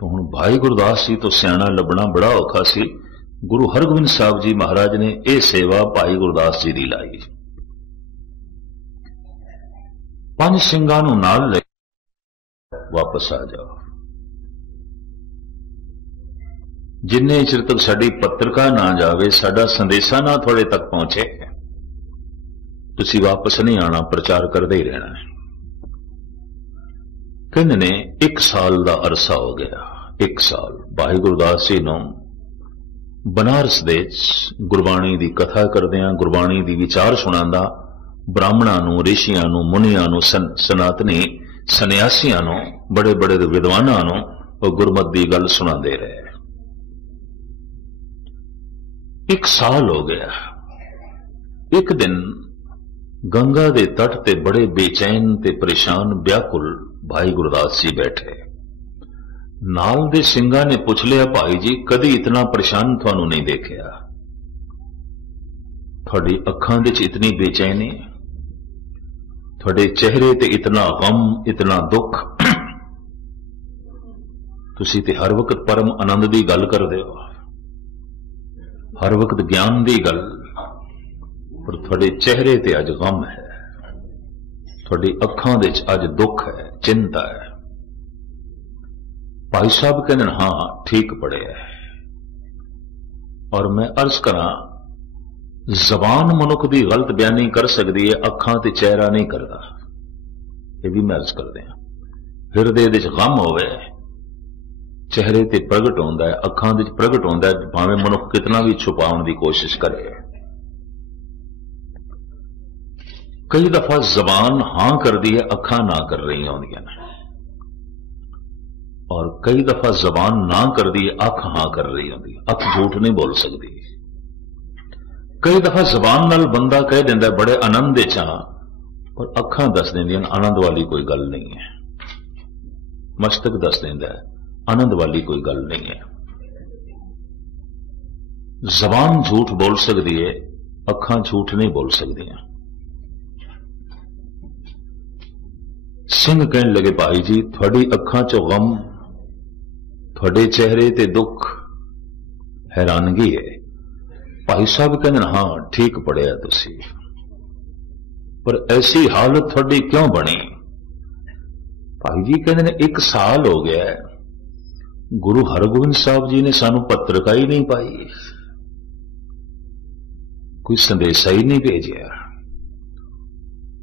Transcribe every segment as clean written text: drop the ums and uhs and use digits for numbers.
तो हुण भाई गुरदास जी तो सियाणा लभना बड़ा औखा सी। गुरु हरगोबिंद साहब जी महाराज ने यह सेवा भाई गुरदास जी की लाई। पंज सिंगां नूं नाल ले वापस आ जाओ। जिन्ने चिर तक साडी पत्रिका ना जावे, साडा संदेशा ना थोड़े तक पहुंचे, तुसी वापस नहीं आना, प्रचार करते ही रहना है। कहने ने 1 साल का अरसा हो गया। 1 साल भाई गुरदास जी नूं बनारस दे गुरबाणी की कथा करदियां, गुरबाणी की विचार सुणांदा ब्राह्मणां नूं, ऋषियां नूं, मुनियां नूं, सनातनी सन्यासियां नूं, बड़े बड़े विद्वानां नूं वो गुरमत की गल सुणांदे रहे। 1 साल हो गया। एक दिन गंगा के तट ते बड़े बेचैन ते परेशान व्याकुल भाई गुरदास जी बैठे। नाल दे सिंगां ने पुछ लिया, भाई जी कदी इतना परेशान थानू नहीं देखिया, थोड़ी अखां दे च इतनी बेचैनी, थोड़े चेहरे ते इतना गम, इतना दुख, तुसी ते हर वक्त परम आनंद की गल करदे हो, हर वक्त ज्ञान की गल, पर थोड़े चेहरे ते अज गम है, थोड़ी अखां दे च अज दुख है, चिंता है। भाई साहब कहते हैं हाँ ठीक पढ़े है। और मैं अर्ज करा, जबान मनुख की गलत बयानी कर सकती है, अखां ते चेहरा नहीं करता। यह भी मैं अर्ज कर दिया। हिरदे दे च गम होवे, चेहरे ते प्रगट होंदा है, अखां दे च प्रगट होंदा है, भावें मनुख कितना भी छुपाउण की कोशिश करे। कई दफा जबान हां कर दी है, अखां ना कर रही होंदियां ने, और कई दफा जबान ना कर दी, अख हां कर रही होंदी। अख झूठ नहीं बोल सकती। कई दफा जबान नाल बंदा कह दिंदा बड़े आनंद विच हां, पर अखां दस दिंदियां आनंद वाली कोई गल नहीं है। मस्तक दस दिंदा आनंद वाली कोई गल नहीं है। जबान झूठ बोल सकती है, अखां झूठ नहीं बोल सकदियां। सिंह कहने लगे, भाई जी थोड़ी अखां चो गम, थोड़े चेहरे ते दुख, हैरानगी है। भाई साहब कहते हाँ ठीक पढ़िया तुसी, पर ऐसी हालत थोड़ी क्यों बनी? भाई जी कहते ने 1 साल हो गया है, गुरु हरगोबिंद साहब जी ने सानू पत्रिका ही नहीं पाई, कोई संदेशा ही नहीं भेजिया।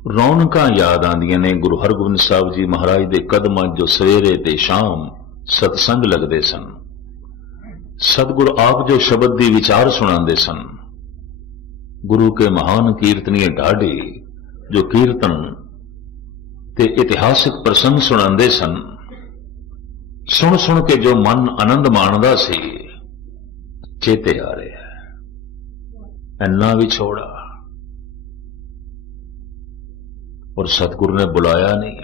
रौनकां याद आंदियां ने गुरु हरगोबिंद साहब जी महाराज दे कदमां जो सवेरे ते शाम सत्संग लगते सन, सतगुरु आप जो शब्द दी विचार सुनाते सन, गुरु के महान कीर्तनीय ढाडी जो कीर्तन ते इतिहासिक प्रसंग सुनाते सन, सुन सुन के जो मन आनंद माणदा सी, चेते आ रहे इन्ना भी छोड़ा। और सतगुरु ने बुलाया नहीं,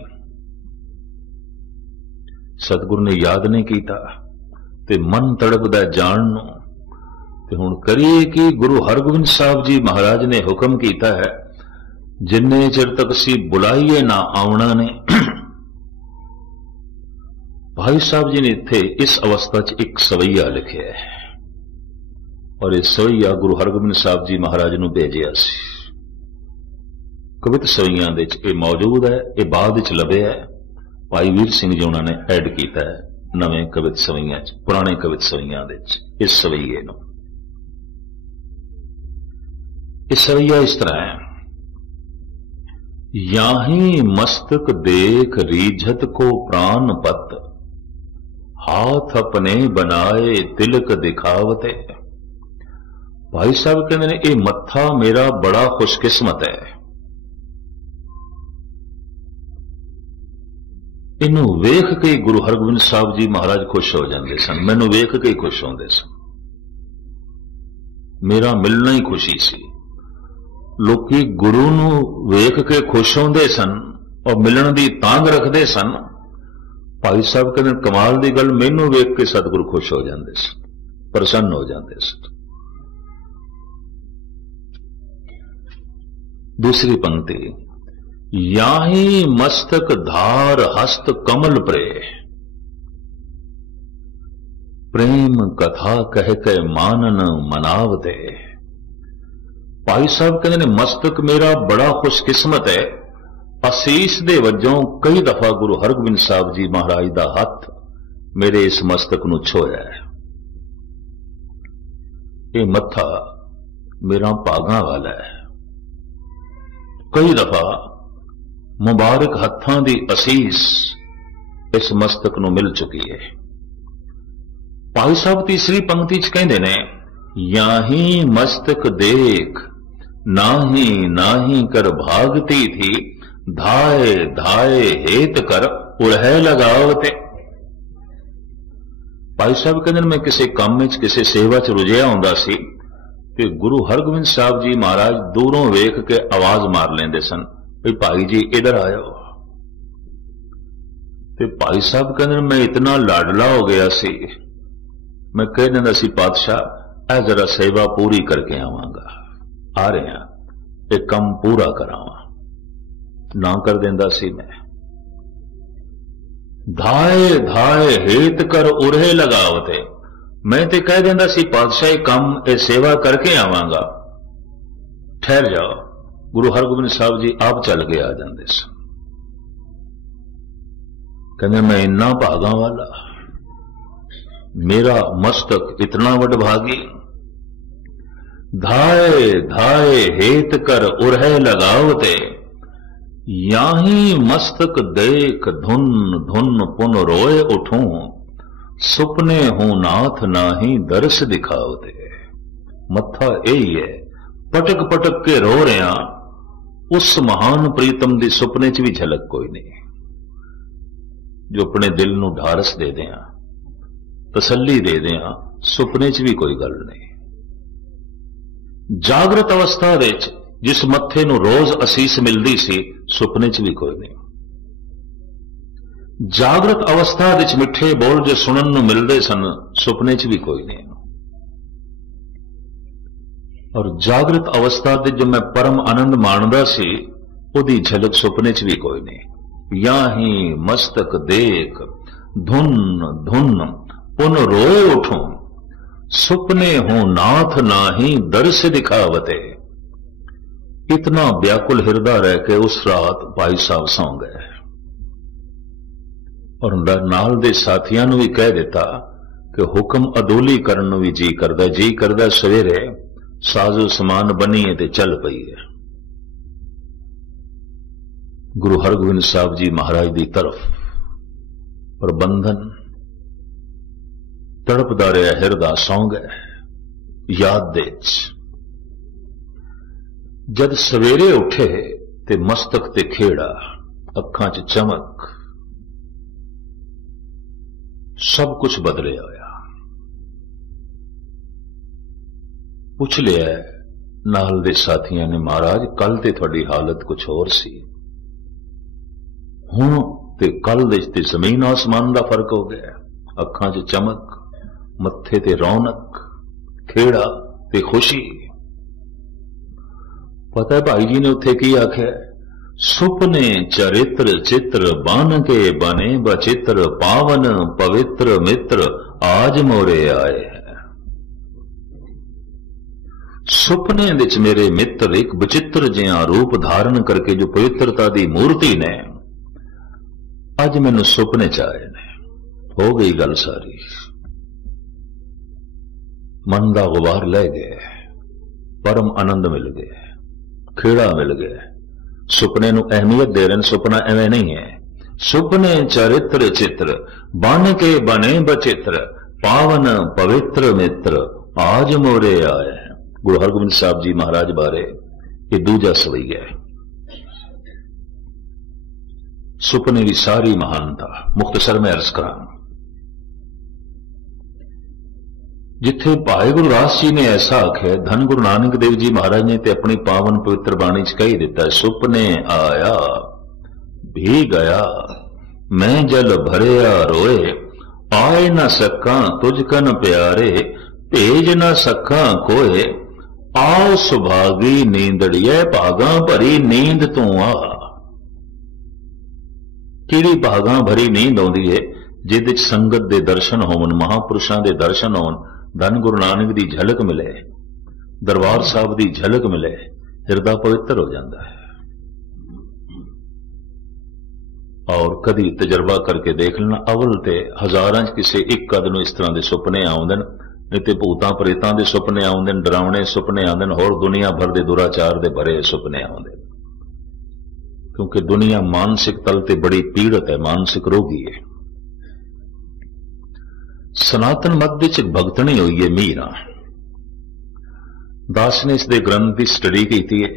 सतगुरु ने याद नहीं किया, ते मन तड़पदा जान नूं। ते हुण करिए कि गुरु हरगोबिंद साहब जी महाराज ने हुक्म किया है, जिन्ने चिर तक असीं बुलाइए ना आउणा ने। भाई साहब जी ने इत्थे इस अवस्था च एक सवैया लिखिया है, और इस सवैया गुरु हरगोबिंद साहब जी महाराज नूं भेजिया सी। कवित सवैयां दे च ये मौजूद है, ये बाद च लभे है। भाई वीर सिंह जी उन्होंने ऐड किया है नवे कवित सवैयां च, पुराने कवित सवैयां दे च इस सवैये नूं। इस सवैया इस तरह है, याही मस्तक देख रीझत को प्राण पत, हाथ अपने बनाए तिलक दिखावते। भाई साहब कहते हैं ये मत्था मेरा बड़ा खुशकिस्मत है, इनू वेख के गुरु हरगोबिंद साहब जी महाराज खुश हो जाते सन, मैनू वेख के ही खुश होंदे सन, मेरा मिलना ही खुशी सी। लोकी गुरु नू वेख के खुश होंदे सन और मिलन की तांग रखते सन। भाई साहब कहते कमाल की गल, मैनू वेख के सतगुरु खुश हो जाते सन, प्रसन्न हो जाते सन। दूसरी पंक्ति, याही मस्तक धार हस्त कमल प्रे, प्रेम कथा कह के मानन मनावते। भाई साहब कहते ने मस्तक मेरा बड़ा खुशकिस्मत है, असीस दे वजों कई दफा गुरु हरगोबिंद साहब जी महाराज दा हथ मेरे इस मस्तक नूं छोया है। ये मत्था मेरा भागां वाला है। कई दफा मुबारक हत्थां दी असीस इस मस्तक नूं मिल चुकी है। भाई साहब तीसरी पंक्ति च कहंदे ने, याही मस्तक देख नाही नाही कर भागती थी, धाए धाए हेत कर उड़हे लगावते। भाई साहब कहते मैं किसी काम में किसी सेवा च रुझिया हुंदा सी कि गुरु हरगोबिंद साहब जी महाराज दूरों वेख के आवाज मार लेंदे सन, भाई भाई जी इधर आयो। ते भाई साहब कहते मैं इतना लाडला हो गया सी, मैं कह दिंदा सी पातशाह ऐ जरा सेवा पूरी करके आवांगा, आ रहे हैं ये कम पूरा करावां, ना कर देंदा सी मैं। धाए धाए हेत कर उड़े लगावते, मैं ते कह देंदा सी पातशाही कम ए सेवा करके आवांगा, ठहर जाओ। गुरु हरगोबिंद साहब जी आप चल के आ जाते सन। कहते मैं इन्ना भागा वाला, मेरा मस्तक इतना वडभागी। धाए धाए हेत कर उड़े लगावते, याही मस्तक देख धुन धुन पुन रोए उठूं, सुपने हूं नाथ नाही दर्श दिखावते। मत्था यही है, पटक पटक के रो रहा, उस महान प्रीतम दी सुपने च भी झलक कोई नहीं, जो अपने दिल नूं ढारस दे दिया, तसल्ली दे दिया, सुपने च भी कोई गल नहीं। जागृत अवस्था दे जिस मत्थे नूं रोज असीस मिलती सी, सुपने च भी कोई नहीं। जागृत अवस्था विच मिठे बोल जो सुनन नूं मिलदे सन, सुपने च भी कोई नहीं। और जागृत अवस्था दे जो मैं परम आनंद माणदा सी, उहदी झलक सुपने च भी कोई नहीं। याही मस्तक देख धुन धुन पुन रोए उठूं, सुपने हूं नाथ नाही दर्श दिखावते। इतना व्याकुल हृदय रह के उस रात भाई साहब सौ गए और नाल दे साथियां नूं भी कह दिता कि हुक्म अदोली करन नूं भी जी करदा सवेरे साजो समान बनीए ते चल पई है। गुरु हरगोबिंद साहब जी महाराज की तरफ प्रबंधन तड़पदा रहा हृदय सौ गए याद दे। जद सवेरे उठे ते मस्तक ते खेड़ा, अखां च चमक, सब कुछ बदलिया होया। पुछ लिया नाल दे साथियां ने, महाराज कल ते तुहाडी हालत कुछ होर सी, हुण ते कल दे ते जमीन आसमान दा फर्क हो गया। अखां च चमक, मत्थे ते रौनक, खेड़ा ते खुशी। पता है भाई जी ने उत्थे की आख्या, सुपने चरित्र चित्र बन के बने बचित्र, पावन पवित्र मित्र आज मोरे आए हैं। सुपने विच मेरे मित्र एक बचित्र जिहा रूप धारण करके जो पवित्रता दी मूर्ति ने अज मैनू सुपने च आए ने। हो गई गल सारी, मन का गुबार लै गए, परम आनंद मिल गए, खेड़ा मिल गया। सुपने नूं अहमियत दे रहे, सुपना एवं नहीं है। सुपने चरित्र चित्र बन के बने बचित्र, पावन पवित्र मित्र आज मोरे आए हैं। गुरु हरगोबिंद साहब जी महाराज बारे ये दूजा सवैया है। सुपने की सारी महानता मुख्तसर में अर्ज करा। जिथे भाई गुरु रास जी ने ऐसा आख्या, धन गुरु नानक देव जी महाराज ने ते अपनी पावन पवित्र बाणी च कही दिता, सुपने आया भी गया मैं जल भरिया रोए, आए न सका तुझकन प्यारे, भेज न सका कोए, आओ सुभागी नींदड़िए भागा भरी नींद तू आ। किहड़ी भागा भरी नींद आउंदी है जिहदे च संगत दे दर्शन होवन, महापुरुषां दे दर्शन होवन, धन गुरु नानक दी झलक मिले, दरबार साहब दी झलक मिले, हिरदा पवित्र हो जाता है। और कदी तजर्बा करके देख लेना, अवल ते हजारां च किसे एक कद नूं इस तरह के सुपने आउंदे ने, नहीं तो भूतां प्रेतां दे सुपने आउंदे ने, डरावने सुपने आउंदे ने, होर दुनिया भर दे दुराचार दे भरे सुपने आउंदे ने। क्योंकि दुनिया मानसिक तल ते बड़ी पीड़ित है, मानसिक रोगी है। सनातन मत विच एक भगतनी हुई है मीरा। दास ने इसके ग्रंथ की स्टडी की है,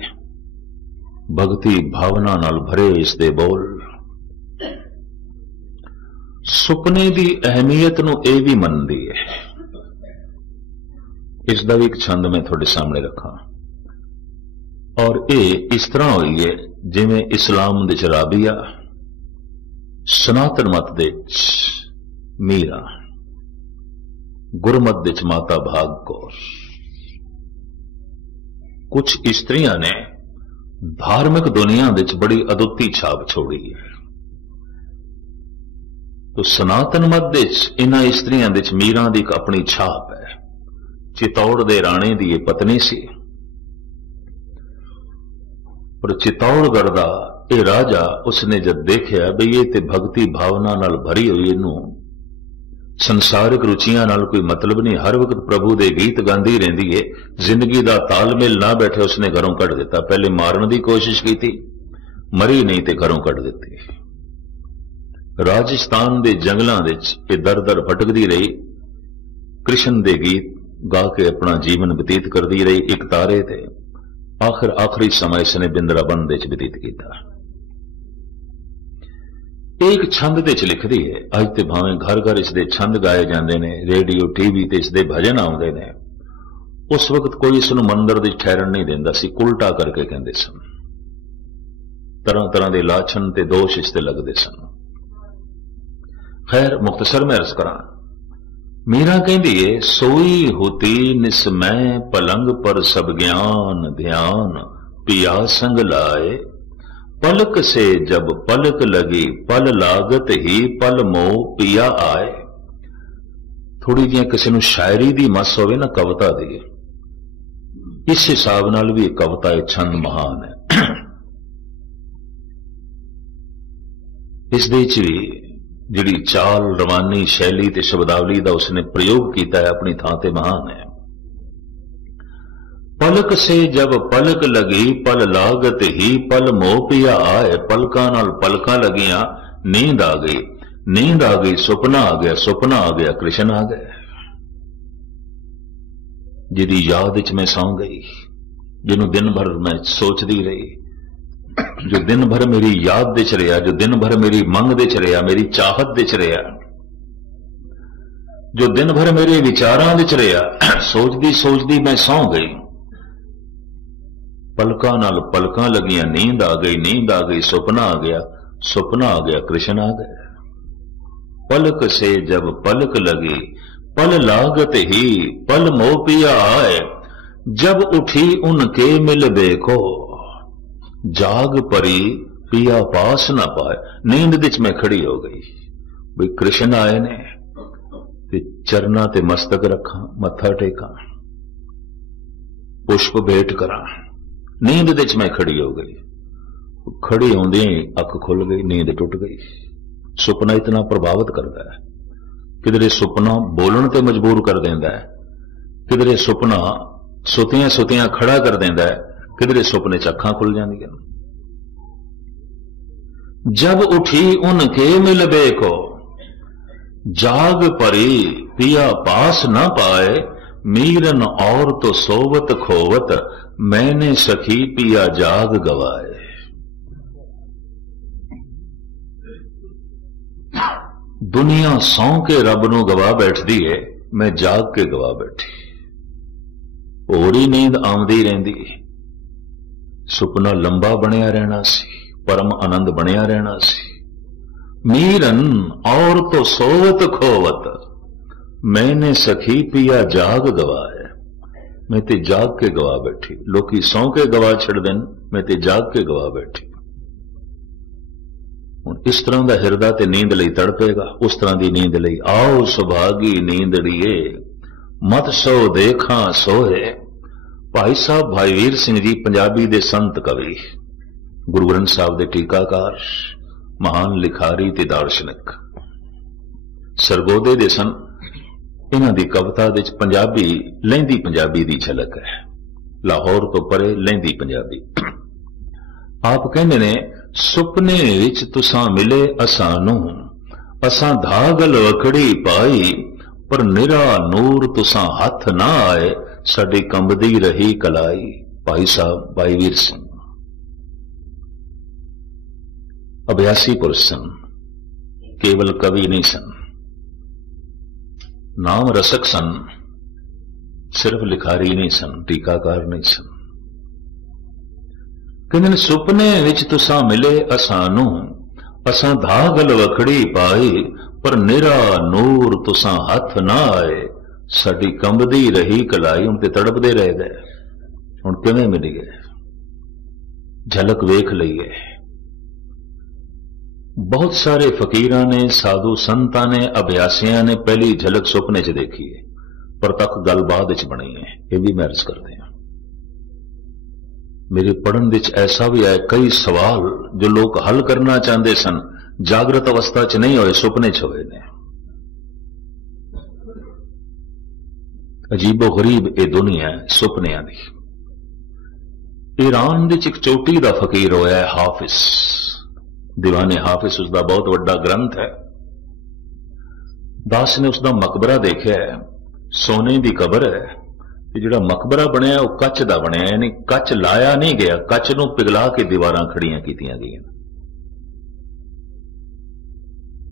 भगती भावना नाल भरे इसके बोल। सुपने की अहमियत नूं यह भी मनदी है। इसका भी एक छंद मैं थोड़े सामने रखा, और ये इस तरह हुई है जिवें इस्लाम दे च राबिया, सनातन मत दे मीरा, गुरमत दे च माता भाग कौर। कुछ इस्त्रियां ने धार्मिक दुनिया दे च बड़ी अदुੱਤੀ छाप छोड़ी है। तो सनातन मत दे च इन्हां इस्त्रियां दे च मीरा दी एक अपनी छाप है। चित्तौड़ दे राणे दी ये पत्नी सी, पर चित्तौड़गढ़ दा ये राजा, उसने जब देखा भी ये ते भगती भावना नाल भरी हुई, इनू संसारिक रुचियां नाल कोई मतलब नहीं, हर वक्त प्रभु दे गीत गांदी रहिंदी है, जिंदगी दा तालमेल ना बैठे, उसने घरों कढ़ दिता। पहले मारन की कोशिश की थी, मरी नहीं ते घरों कढ़ दिती। राजस्थान दे जंगलों दे दर दर भटकदी रही, कृष्ण दे गीत गा के अपना जीवन बतीत करती रही। एक तारे थे आखिरी समय इसने बिंद्राबन दे व्यतीत किया। एक छंद दे च लिखदी है, अज ते भावें घर घर इसदे छंद गाए जाते हैं, रेडियो टीवी ते इसदे भजन आउंदे ने। उस वक्त कोई इसनूं मंदिर दी ठहरन नहीं देंदा सी, उल्टा करके कहंदे सन, तरह तरह के लाछन ते दोष इसते लगदे सन। खैर मुख्तसर में अर्ज करां, मीरा कहती है, सोई होती निस्मय पलंग पर सब ज्ञान ध्यान पिया संग लाए, पलक से जब पलक लगी पल लागत ही पल मोह पिया आए। थोड़ी जी किसी नूं शायरी दी मस होवे ना, कविता दी, इस हिसाब नाल भी कविता एक छंद महान है। इस दे च भी जिहड़ी चाल रवानी शैली ते शब्दावली का उसने प्रयोग किया है, अपनी थां ते महान है। पलक से जब पलक लगी पल लागत ही पल मोह पिया आए, पलकां नाल पलकां लगियां नींद आ गई, नींद आ गई सुपना आ गया, सुपना आ गया कृष्ण आ गया। जिहदी याद विच मैं सौ गई, जिन्हों दिन भर मैं सोचती रही, जो दिन भर मेरी याद दे च रहा, जो दिन भर मेरी मंग दे च रहा, मेरी चाहत दे च रहा, जो दिन भर मेरे विचारां दे च रहा, सोचदी सोचदी मैं सौ गई। पलकां नाल पलकां लगियां नींद आ गई, नींद आ गई सुपना आ गया, सुपना आ गया कृष्ण आ गया। पलक से जब पलक लगी पल लागत ही पल मोह पिया आए, जब उठी उनके मिल देखो जाग परी पिया पास ना पाए। नींद विच मैं खड़ी हो गई, भाई कृष्ण आए ने ते चरना ते मस्तक रखा, मत्था टेका, पुष्प भेंट करा। नींद विच मैं खड़ी हो गई, खड़ी होंदे अख खुल गई, नींद टुट गई। सुपना इतना प्रभावित करता है, किधरे सुपना बोलण ते मजबूर कर देंदा है, किधरे सुपना सुतियां सुतियां खड़ा कर देंदा है, किधरे सुपने च अखां खुल जांदियां। जब उठी उनके मिल देखो जाग परी पिया पास न पाए, मीरन और तो सोवत खोवत मैंने सखी पिया जाग गवाए। दुनिया सौ के रब नूं गवा बैठदी है, मैं जाग के गवा बैठी। होरी नींद आउंदी रहिंदी, सुपना लंबा बनिया रहना सी, परम आनंद बनिया रहना सी। मीरन और तो सोवत खोवत मैंने सखी पिया जाग गवाए, मैं ते जाग के गवा बैठी। लोकी सौ के गवा छड़ देन, मैं ते जाग के गवा बैठी। ਹੁਣ इस तरह का हिरदा ते नींद लई तड़पेगा, उस तरह की नींद लई आओ सुभागी नींदड़िए मत सो देखा सोए। भाई साहब भाई वीर सिंह जी पंजाबी दे संत कवि, गुरु ग्रंथ साहब दे टीकाकार, महान लिखारी ते दार्शनिक, सरगोदे दे सन। इन्हां दी कविता दे पंजाबी लहिंदी पंजाबी दी झलक है, लाहौर तो परे लहिंदी पंजाबी। आप कहंदे ने सुपने विच तुसां मिले असानू, असां धागल वखड़ी पाई, पर निरा नूर तुसां हथ ना आए, साडी कंबदी रही कलाई। भाई साहब भाई वीर सिंह अभ्यासी पुरुष सन, केवल कवि नहीं सन, नाम रसक सन, सिर्फ लिखारी नहीं सन, टीकाकार नहीं सन। कहते सुपने विच तुसां मिले असानू, असां धागल वखड़ी पाई, पर निरा नूर तुसां हथ ना आए, साडी कंबदी रही कलाई। उन ते तड़पदे रह गए, हुण किवें मिल गए, झलक वेख लईए। बहुत सारे फकीरां ने, साधु संतां ने, अभ्यासियां ने पहली झलक सुपने च देखी है, पर तक गल बाद च बनी है। यह भी मैं अर्ज करते हैं, मेरे पढ़न विच ऐसा भी है कई सवाल जो लोग हल करना चाहते सन, जागृत अवस्था च नहीं होए, सुपने च होए ने। अजीबो गरीब ये दुनिया है सुपनियां दी। ईरान विच एक चोटी दा फकीर होया है हाफिज, दीवाने हाफिज, उसका बहुत बड़ा ग्रंथ है। दास ने उसका मकबरा देखा है, सोने की कबर है, जिहड़ा मकबरा बनया वह कच का बनया, यानी कच लाया नहीं गया, कच नूं पिघला के दीवारां खड़ियां कीतियां गईयां।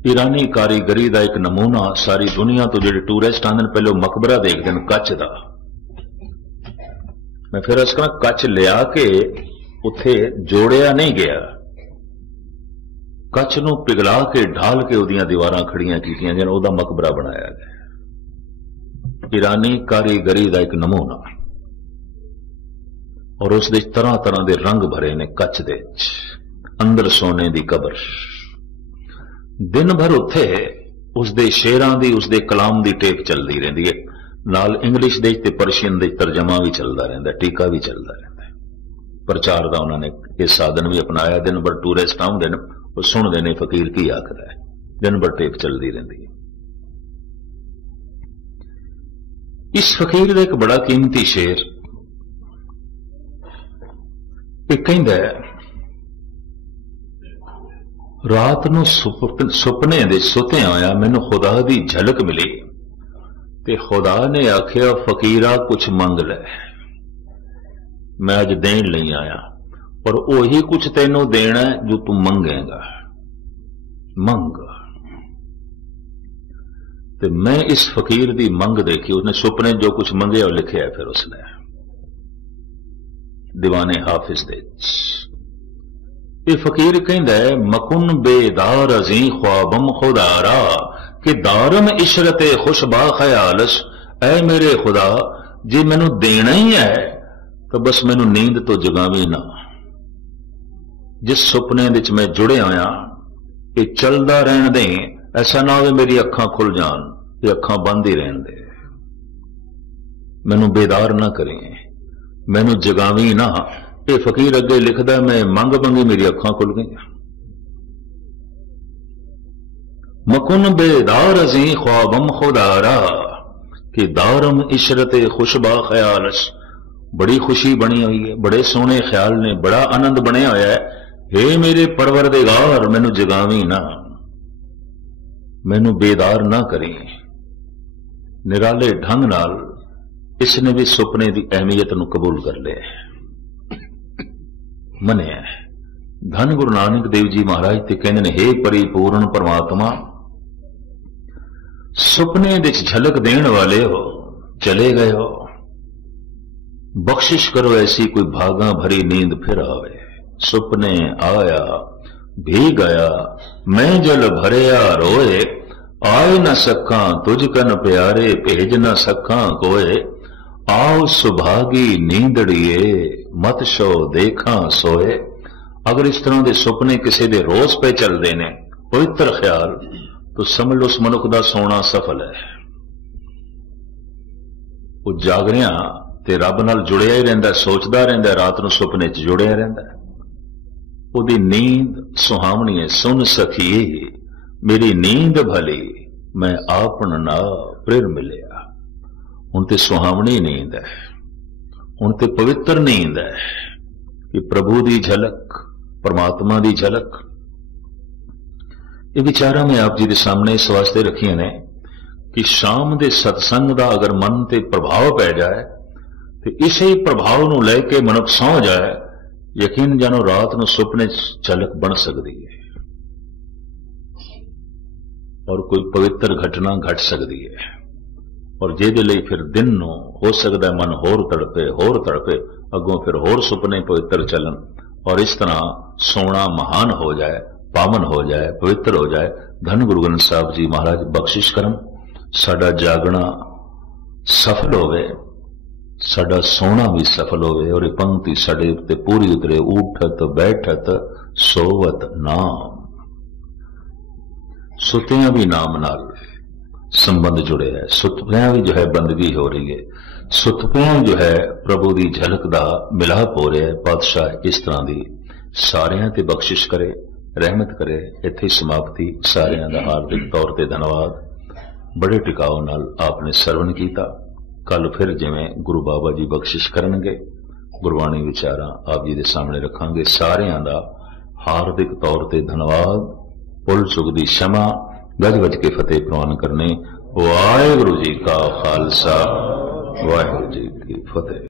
ईरानी कारीगरी का एक नमूना सारी दुनिया तो जिहड़े टूरिस्ट आंदे पहले मकबरा देखते हैं कच का। मैं फिर इस तरह कच लिया के उत्थे जोड़िया नहीं गया, कच नूं पिघला के ढाल के उहदियां दीवारां खड़ियां कीतियां गईयां, उहदा मकबरा बनाया गया। ईरानी कारीगरी का एक नमूना, और उस तरह तरह के रंग भरे ने कच दे, अंदर सोने की कबर। दिन भर उत्थे उसदे शेरां दी, उसदे कलाम की टेप चलती रहिंदी है, नाल इंग्लिश दे ते परशियन दे तर्जमा भी चलता रहिंदा, टीका भी चलता रहिंदा। प्रचार का उन्होंने यह साधन भी अपनाया। दिन भर टूरिस्ट आउंदे ने, वो सुनते ने फकीर की आखदा है, दिन भर टेप चलती रहिंदी है। इस फकीर का एक बड़ा कीमती शेर कहंदा है, रात नूं सुपने दे सुते आया, मैनू खुदा दी झलक मिली, ते खुदा ने आखिया फकीरा कुछ मंग ले, मैं अज देन लई आया, और ओही कुछ तेनों देना जो तू मंगेगा, मंग। ते मैं इस फकीर दी मंग देखी, उसने सुपने जो कुछ मंगे और लिखे है फिर उसने दीवाने हाफिज दे। ये फकीर कहंदा है, मकुन बेदार अजी ख्वाबम खुदारा, कि दारम इशरते खुशबा ख्यालस, ऐ मेरे खुदा जे मैनू देना ही है तो बस मैनू नींद तो जगावी ना। जिस सुपने विच मैं जुड़े आया ये चलदा रहन दे, ऐसा ना हो मेरी अखां खुल जान, ये अखां बंद ही रहन दे, मैनू बेदार ना करें, मैनू जगावी ना। ये फकीर अगे लिखदा, मैं मंग मंगी मेरी अखां खुल गई। मकुन बेदार अजी ख्वाबम खुदारा, कि दारम इशरते खुशबा ख्यालस, बड़ी खुशी बनी हुई है, बड़े सोहने ख्याल ने, बड़ा आनंद बनया होया है। हे मेरे परवरदिगार मैनू जगावी ना, मैनू बेदार ना करें। निराले ढंग नाल इसने भी सुपने की अहमियत नूं कबूल कर लिया, मनिया। धन गुरु नानक देव जी महाराज ते कहंदे ने, हे परिपूर्ण परमात्मा, सुपने विच झलक देण वाले हो, चले गए हो, बख्शिश करो ऐसी कोई भागा भरी नींद फिर आवे। सुपने आया भी गया, मैं जल भरया रोए, आए न सका तुझ कन प्यारे, भेज न सका कोए। आओ सुभागी नींदड़िए, मत सो देखा सोए, अगर इस तरह के सुपने किसी के रोज पे चलते हैं, पवित्र ख्याल, तो समझ लो उस मनुख का सोना सफल है। वो जागरिया ते रब नाल जुड़िया ही रहिंदा, सोचता रहिंदा, रात को सुपने च जुड़िया रहिंदा। उहदी नींद सुहावनी है, सुन सखिए मेरी नींद भली, मैं आपन ना प्रेर मिलिया। हुण ते सुहावनी नींद है, हुण ते पवित्र नींद है कि प्रभु की झलक, परमात्मा की झलक। ये विचारा मैं आप जी के सामने इस वास्ते रखिए ने कि शाम के सत्संग का अगर मन ते प्रभाव पै जाए तो इसे ही प्रभाव को लैके मनुख सौ जाए, यकीन जानो रात को सुपने झलक बन सकती है और कोई पवित्र घटना घट सकती है। और जिहदे लई फिर दिन नूं हो सकता है मन होर तड़पे, अगों फिर होर सुपने पवित्र चलन और इस तरह सोना महान हो जाए, पावन हो जाए, पवित्र हो जाए। धन गुरु ग्रंथ साहब जी महाराज बख्शिश करन, साडा जागना सफल होवे, साडा सोना भी सफल होवे और ये पंक्ति साडे उत्ते पूरी उतरे, उठत बैठत सोवत नाम। सुतियां भी नाम नाल संबंध जुड़े है, सुतपियां भी जो है बंदगी हो रही है, सुतपियां जो है प्रभु की झलक का मिलाप हो रहा है। पातशाह इस तरह की सारियां ते बख्शिश करे, रहमत करे। इत्थे समाप्ति। सारियां दा हार्दिक तौर पर धन्यवाद। बड़े टिकाव नाल आपने सरवण कीता। कल फिर जिवें गुरु बाबा जी बख्शिश करनगे, गुरबाणी विचारां आप जी दे सामने रखांगे। सारियां दा हार्दिक तौर पर धन्यवाद। भुल चुक दी क्षमा, गज गज के फतेह प्रवान करने। वाहिगुरू जी का खालसा, वाहिगुरू जी की फतेह।